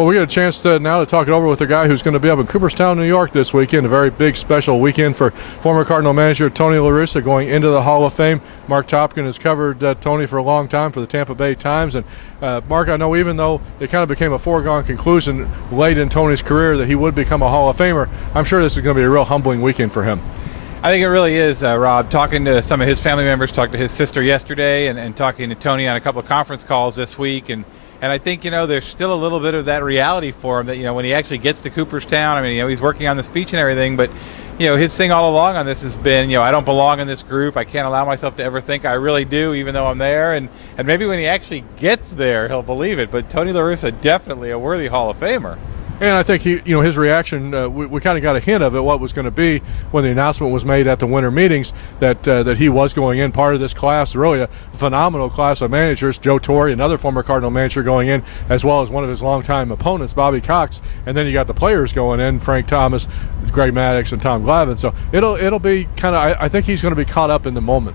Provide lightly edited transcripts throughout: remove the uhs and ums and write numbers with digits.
Well, we get a chance now to talk it over with a guy who's going to be up in Cooperstown, New York this weekend, a very big special weekend for former Cardinal manager Tony LaRussa going into the Hall of Fame. Marc Topkin has covered Tony for a long time for the Tampa Bay Times. And Marc, I know even though it kind of became a foregone conclusion late in Tony's career that he would become a Hall of Famer, I'm sure this is going to be a real humbling weekend for him. I think it really is, Rob. Talking to some of his family members, talked to his sister yesterday, and talking to Tony on a couple of conference calls this week. And I think, there's still a little bit of that reality for him that, when he actually gets to Cooperstown, I mean, he's working on the speech and everything, but, his thing all along on this has been, I don't belong in this group. I can't allow myself to ever think I really do, even though I'm there. And maybe when he actually gets there, he'll believe it. But Tony LaRussa, definitely a worthy Hall of Famer. And I think his reaction, we kind of got a hint of it, what was going to be when the announcement was made at the winter meetings that he was going in, part of this class, really a phenomenal class of managers, Joe Torre, another former Cardinal manager going in, as well as one of his longtime opponents, Bobby Cox. And then you got the players going in, Frank Thomas, Greg Maddux, and Tom Glavine. So it'll be kind of, I think he's going to be caught up in the moment.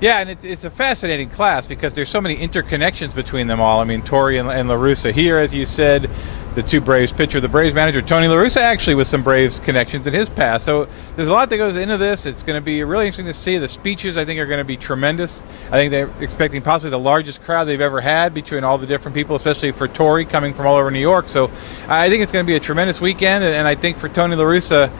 Yeah, and it's a fascinating class because there's so many interconnections between them all. I mean, Torre and LaRussa here, as you said, the two Braves pitcher, the Braves manager, Tony LaRussa, actually with some Braves connections in his past. So there's a lot that goes into this. It's going to be really interesting to see. The speeches, I think, are going to be tremendous. I think they're expecting possibly the largest crowd they've ever had between all the different people, especially for Torre coming from all over New York. So I think it's going to be a tremendous weekend. And I think for Tony LaRussa,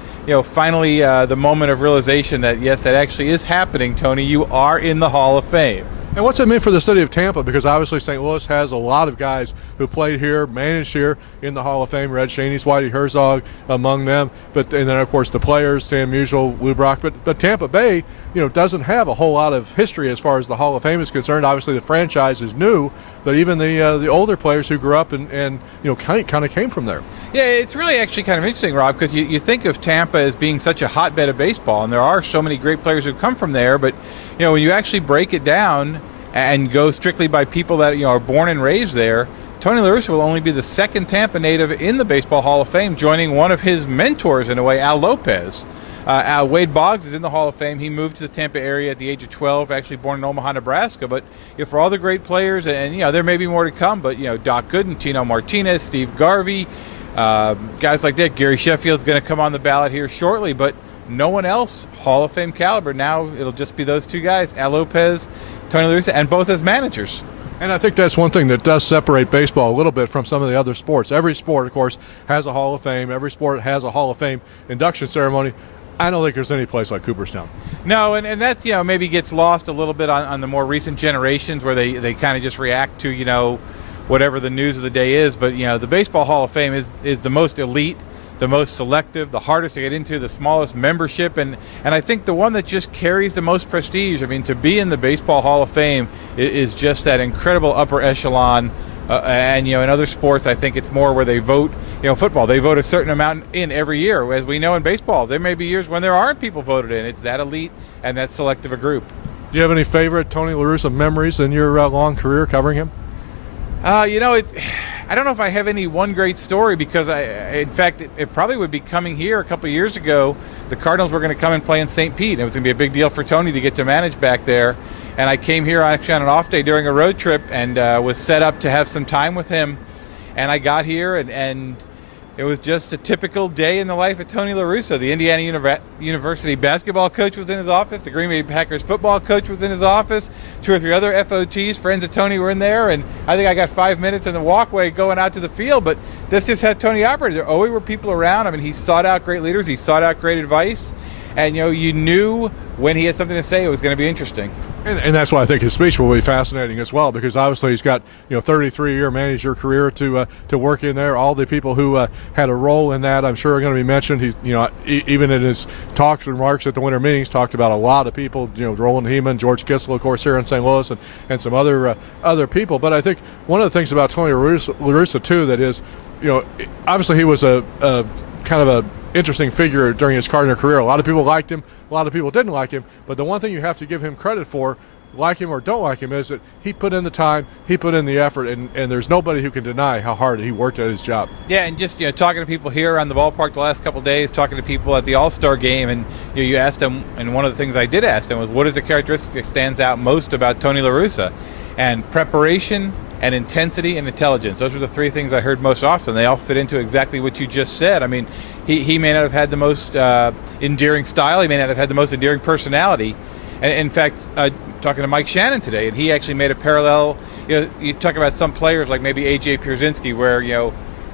finally the moment of realization that, yes, that actually is happening, Tony. You are in the Hall of Fame. And what's it mean for the city of Tampa? Because obviously St. Louis has a lot of guys who played here, managed here in the Hall of Fame. Red Shaney's, Whitey Herzog among them. And then, of course, the players, Sam Musial, Lou Brock. But Tampa Bay, doesn't have a whole lot of history as far as the Hall of Fame is concerned. Obviously, the franchise is new, but even the older players who grew up and kind of came from there. Yeah, it's really actually kind of interesting, Rob, because you think of Tampa as being such a hotbed of baseball, and there are so many great players who come from there. But when you actually break it down and go strictly by people that are born and raised there, Tony LaRussa will only be the second Tampa native in the Baseball Hall of Fame, joining one of his mentors in a way, Al Lopez. Wade Boggs is in the Hall of Fame. He moved to the Tampa area at the age of 12, actually born in Omaha, Nebraska. But for all the great players, and there may be more to come, but Doc Gooden, Tino Martinez, Steve Garvey, guys like that. Gary Sheffield's going to come on the ballot here shortly, but no one else Hall of Fame caliber. Now it'll just be those two guys, Al Lopez, Tony LaRussa, and both as managers. And I think that's one thing that does separate baseball a little bit from some of the other sports. Every sport, of course, has a Hall of Fame. Every sport has a Hall of Fame induction ceremony. I don't think there's any place like Cooperstown. No, and that's, maybe gets lost a little bit on the more recent generations where they kind of just react to, whatever the news of the day is. But, the Baseball Hall of Fame is the most elite, the most selective, the hardest to get into, the smallest membership, and I think the one that just carries the most prestige. I mean, to be in the Baseball Hall of Fame is just that incredible upper echelon. And in other sports, I think it's more where they vote. Football, they vote a certain amount in every year. As we know in baseball, there may be years when there aren't people voted in. It's that elite and that selective a group. Do you have any favorite Tony LaRussa memories in your long career covering him? I don't know if I have any one great story because in fact, it probably would be coming here a couple of years ago. The Cardinals were going to come and play in St. Pete. It was going to be a big deal for Tony to get to manage back there. And I came here actually on an off day during a road trip and was set up to have some time with him. And I got here and it was just a typical day in the life of Tony LaRussa. The Indiana University basketball coach was in his office. The Green Bay Packers football coach was in his office. 2 or 3 other FOTs, friends of Tony, were in there. And I think I got 5 minutes in the walkway going out to the field. But this just had Tony operated. There always were people around. I mean, he sought out great leaders. He sought out great advice. And, you knew when he had something to say, it was going to be interesting. And that's why I think his speech will be fascinating as well, because obviously he's got 33-year manager career to work in there. All the people who had a role in that, I'm sure, are going to be mentioned. He even in his talks and remarks at the winter meetings, talked about a lot of people. Roland Heeman, George Kissel, of course, here in St. Louis, and some other people. But I think one of the things about Tony LaRussa too that is, obviously he was a kind of a interesting figure during his Cardinal career. A lot of people liked him, a lot of people didn't like him, but the one thing you have to give him credit for, like him or don't like him, is that he put in the time, he put in the effort, and there's nobody who can deny how hard he worked at his job. Yeah, and just talking to people here around the ballpark the last couple of days, talking to people at the All-Star game, and you asked them, and one of the things I did ask them was, what is the characteristic that stands out most about Tony LaRussa? And preparation and intensity and intelligence. Those are the three things I heard most often. They all fit into exactly what you just said. I mean, he may not have had the most endearing style. He may not have had the most endearing personality. And in fact, talking to Mike Shannon today, and he actually made a parallel. You talk about some players like maybe A.J. Pierzynski, where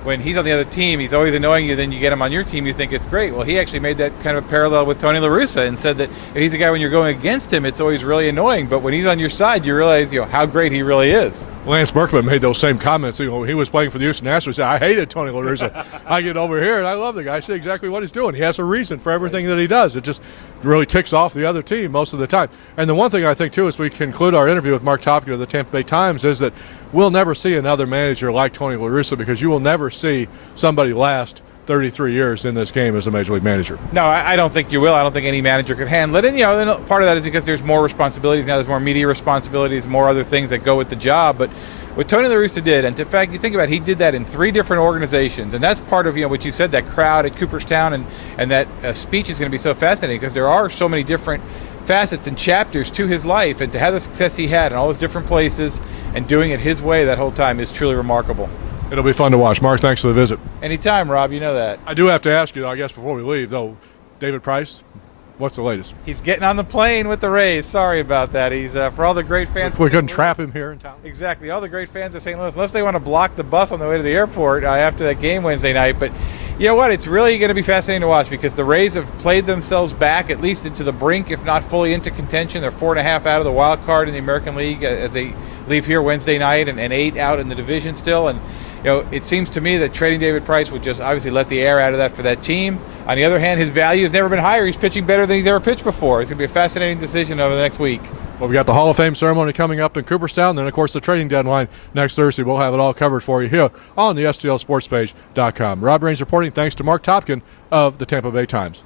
when he's on the other team, he's always annoying you. Then you get him on your team, you think it's great. Well, he actually made that kind of a parallel with Tony LaRussa and said that he's a guy when you're going against him, it's always really annoying. But when he's on your side, you realize how great he really is. Lance Berkman made those same comments. He was playing for the Houston Astros. He said, I hated Tony LaRussa. I get over here, and I love the guy. I see exactly what he's doing. He has a reason for everything that he does. It just really ticks off the other team most of the time. And the one thing I think, too, as we conclude our interview with Marc Topkin of the Tampa Bay Times, is that we'll never see another manager like Tony LaRussa, because you will never see somebody last 33 years in this game as a major league manager. No, I don't think you will. I don't think any manager could handle it. And part of that is because there's more responsibilities now. There's more media responsibilities, more other things that go with the job. But what Tony LaRussa did, and in fact, you think about it, he did that in 3 different organizations, and that's part of what you said, that crowd at Cooperstown, and that speech is going to be so fascinating because there are so many different facets and chapters to his life, and to have the success he had in all those different places and doing it his way that whole time is truly remarkable. It'll be fun to watch. Marc, thanks for the visit. Anytime, Rob, you know that. I do have to ask you, I guess, before we leave, though, David Price, what's the latest? He's getting on the plane with the Rays. Sorry about that. He's for all the great fans. We couldn't trap him here in town. Exactly. All the great fans of St. Louis, unless they want to block the bus on the way to the airport after that game Wednesday night. But you know what? It's really going to be fascinating to watch, because the Rays have played themselves back at least into the brink, if not fully into contention. They're 4.5 out of the wild card in the American League as they leave here Wednesday night, and 8 out in the division still. And it seems to me that trading David Price would just obviously let the air out of that for that team. On the other hand, his value has never been higher. He's pitching better than he's ever pitched before. It's going to be a fascinating decision over the next week. Well, we got the Hall of Fame ceremony coming up in Cooperstown. Then, of course, the trading deadline next Thursday. We'll have it all covered for you here on the StLSportsPage.com. Rob Raines reporting. Thanks to Marc Topkin of the Tampa Bay Times.